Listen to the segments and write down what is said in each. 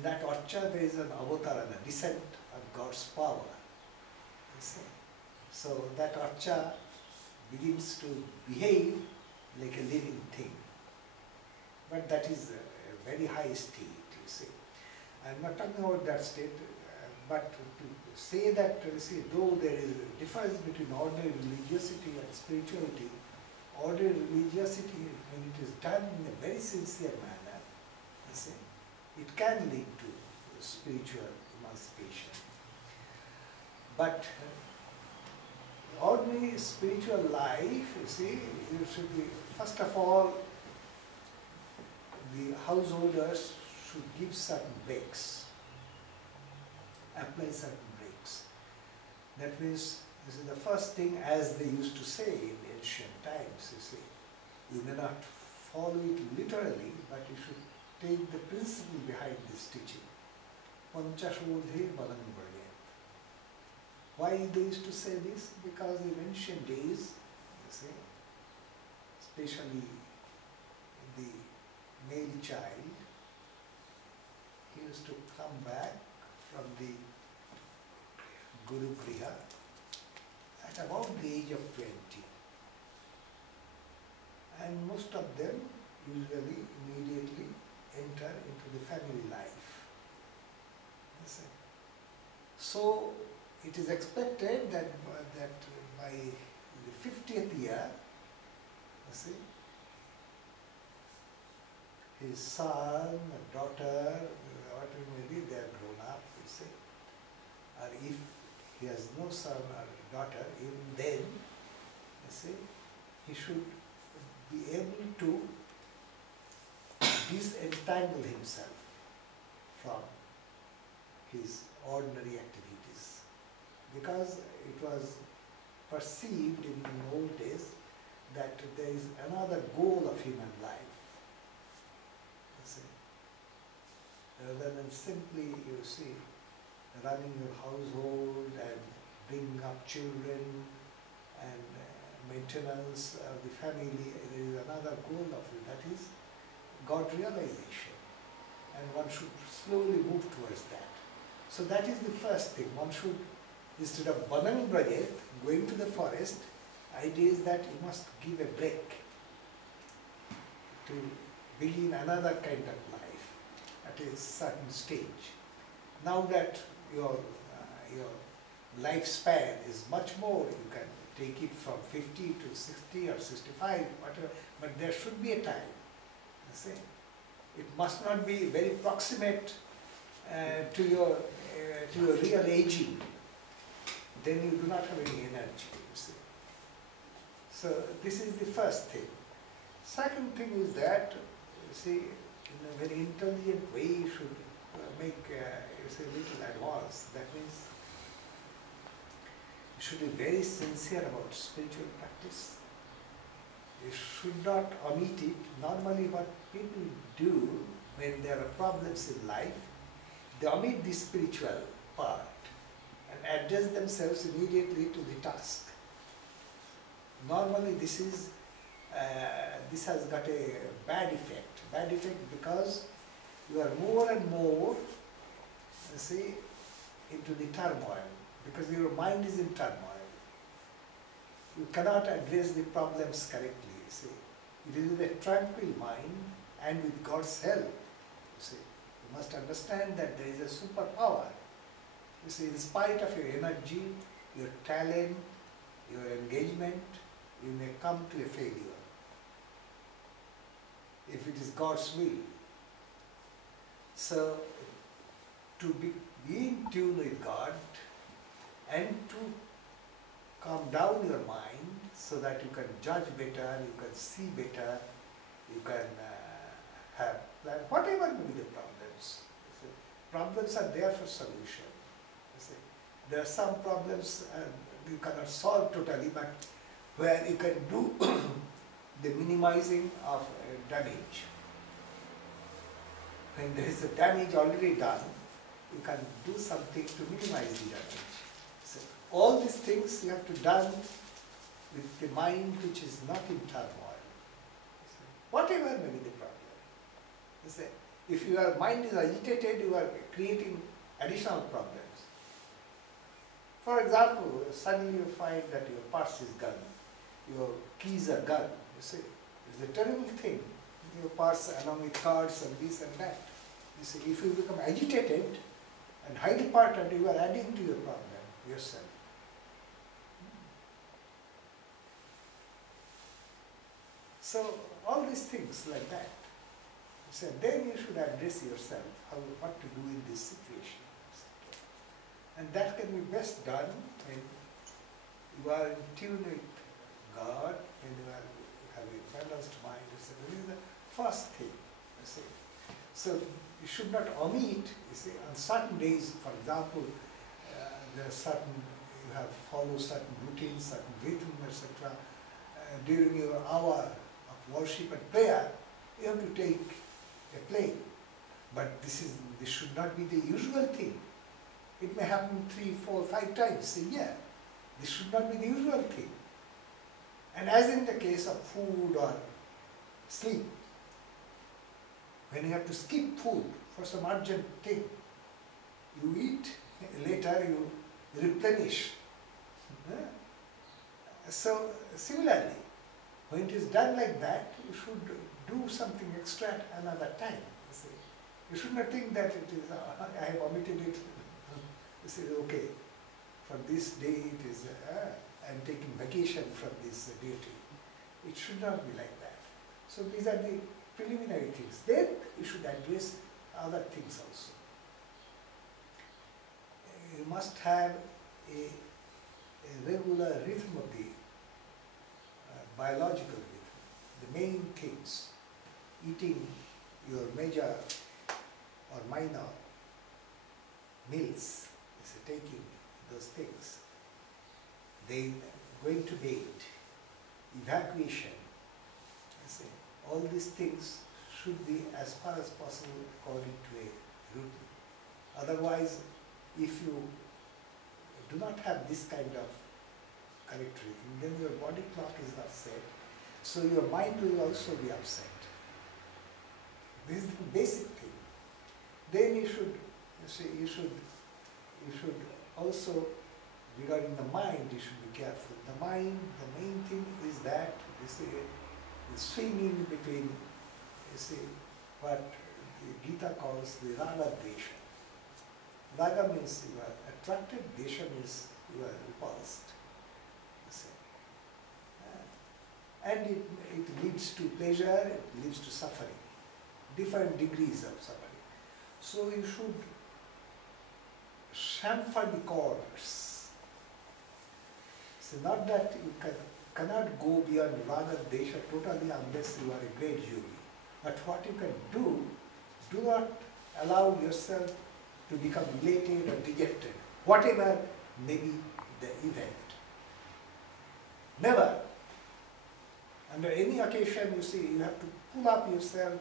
in that orchard there is an avatarana, descent of God's power. You see? So that orchard begins to behave like a living thing. But that is a very high state, you see. I'm not talking about that state, but to say that, see, though there is a difference between ordinary religiosity and spirituality, ordinary religiosity, when it is done in a very sincere manner, you see, it can lead to spiritual emancipation. But ordinary spiritual life, you see, you should be, first of all, the householders should give certain breaks, apply certain breaks. That means, this is the first thing, as they used to say in ancient times, you see. You may not follow it literally, but you should take the principle behind this teaching. Panchashodhe Badang Bharyat. Why they used to say this? Because in ancient days, you see, especially the male child, he used to come back from the Guru Griha at about the age of 20. And most of them usually immediately enter into the family life. You see. So it is expected that, by the 50th year, you see, his son, daughter, whatever may be, they are grown up, you see. Or if he has no son or daughter, even then, you see, he should be able to disentangle himself from his ordinary activities. Because it was perceived in old days that there is another goal of human life. You see, rather than simply, you see, running your household and bringing up children and maintenance of the family, there is another goal of it, that is God realization. And one should slowly move towards that. So that is the first thing. One should, instead of Banang Brajet, going to the forest, idea is that you must give a break to begin another kind of life at a certain stage. Now that your lifespan is much more, you can take it from 50 to 60 or 65, whatever, but there should be a time, you see. It must not be very proximate to your real aging. Then you do not have any energy, you see. So this is the first thing. Second thing is that, you see, in a very intelligent way you should make you see, a little advance. That means you should be very sincere about spiritual practice. You should not omit it. Normally what people do when there are problems in life, they omit the spiritual part and adjust themselves immediately to the task. Normally this has got a bad effect because you are more and more, you see, into the turmoil, because your mind is in turmoil. You cannot address the problems correctly, you see. It is with a tranquil mind and with God's help, you see. You must understand that there is a superpower. You see, in spite of your energy, your talent, your engagement, you may come to a failure if it is God's will. So, to be in tune with God and to calm down your mind so that you can judge better, you can see better, you can have plan, whatever may be the problems. Problems are there for solution. There are some problems you cannot solve totally, but where you can do the minimizing of damage. When there is a damage already done, you can do something to minimize the damage. So all these things you have to done with the mind which is not in turmoil. Whatever may be the problem. You say, If your mind is agitated, you are creating additional problems. For example, suddenly you find that your purse is gone, your keys are gone. You see, it's a terrible thing. Your purse along with cards and this and that. You see, if you become agitated and highly perturbed, you are adding to your problem yourself. So all these things like that. So then you should address yourself what to do in this situation. And that can be best done when you are in tune with God, when you have a balanced mind, etc. This is the first thing, you see. So you should not omit, you see, on certain days, for example, there are certain, you have follow certain routines, certain rhythm, etc. During your hour of worship and prayer, you have to take a play. But this should not be the usual thing. It may happen 3, 4, 5 times a year. This should not be the usual thing. And as in the case of food or sleep, when you have to skip food for some urgent thing, you eat, later you replenish. So similarly, when it is done like that, you should do something extra at another time. You should not think that it is, I have omitted it. You say, okay, for this day it is, I am taking vacation from this duty. It should not be like that. So these are the preliminary things. Then you should address other things also. You must have a regular rhythm of the biological rhythm. The main things, eating your major or minor meals, is taking those things. Then going to bed, evacuation, all these things should be as far as possible according to a routine. Otherwise, if you do not have this kind of correct rhythm, then your body clock is not set, so your mind will also be upset. This is the basic thing. Then you should also, regarding the mind, you should be careful. The mind, the main thing is that, the swinging between, what the Gita calls the raga dvesha. Raga means you are attracted, desha means you are repulsed. And it leads to pleasure, it leads to suffering, different degrees of suffering. So you should chamfer the corners. So not that you cannot go beyond raga desha totally unless you are a great yogi. But what you can do not allow yourself to become elated or dejected, whatever may be the event. Never. Under any occasion, you have to pull up yourself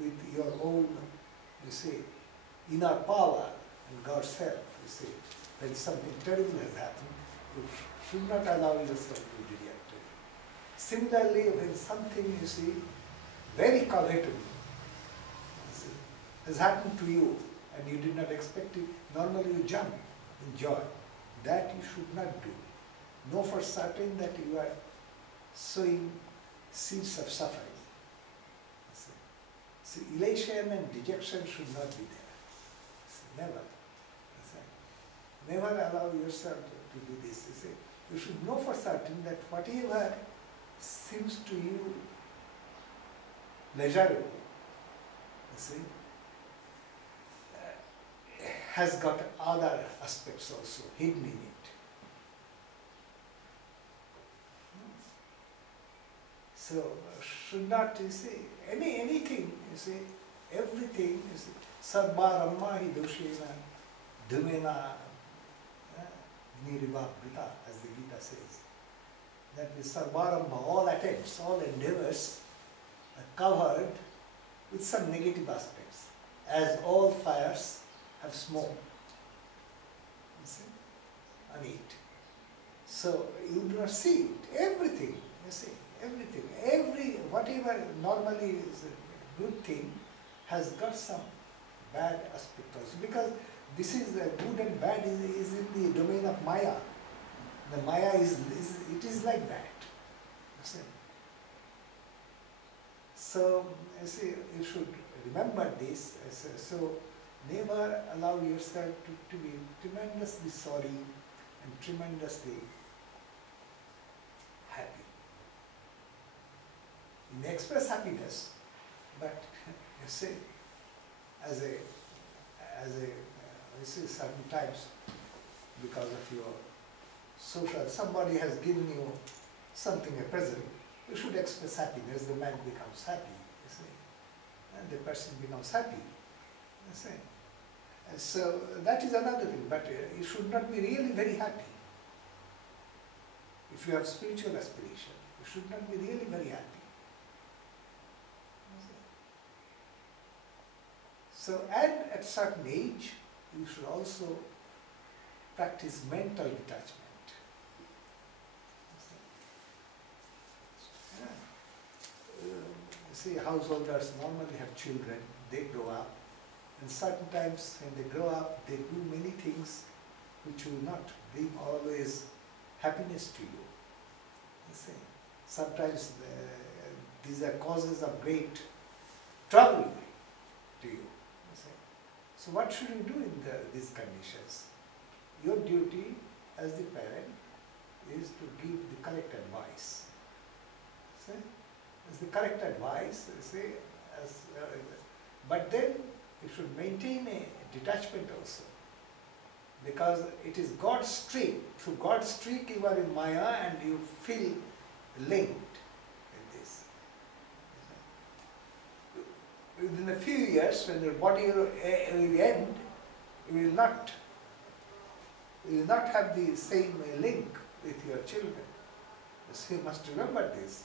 with your own, inner power and God's help, when something terrible has happened, you should not allow yourself to be dejected. Similarly, when something, very covetable, has happened to you and you did not expect it, normally you jump in joy. That you should not do. Know for certain that you are sowing seeds of suffering. So elation and dejection should not be there. Never. Never allow yourself to do this. You should know for certain that whatever seems to you pleasurable, has got other aspects also hidden in it. So should not, anything, everything, sarva ramma hi doshena dhumena niribhabrita, as the Gita says. That is sarvarambha, all attempts, all endeavors are covered with some negative aspects, as all fires have smoke, on it. So you do not see it, everything, everything, whatever normally is a good thing, has got some bad aspect also, because this is good and bad is in the domain of Maya. The Maya it is like that. You see. So you see, you should remember this. So never allow yourself to be tremendously sorry and tremendously happy. You may express happiness, but you see, you see, certain times, because of your social, somebody has given you something, a present, you should express happiness. The man becomes happy, you see, and the person becomes happy, you see. And so that is another thing, but you should not be really very happy. If you have spiritual aspiration, you should not be really very happy. So, and at certain age, you should also practice mental detachment. See, householders normally have children, they grow up, and certain times when they grow up, they do many things which will not bring always happiness to you. You see, sometimes these are causes of great trouble to you. So what should you do in these conditions? Your duty as the parent is to give the correct advice. See? As the correct advice, but then you should maintain a detachment also. Because it is God's streak. Through God's streak you are in Maya and you feel linked with this. Within a few years, when your body will end, you will not have the same link with your children. So you must remember this.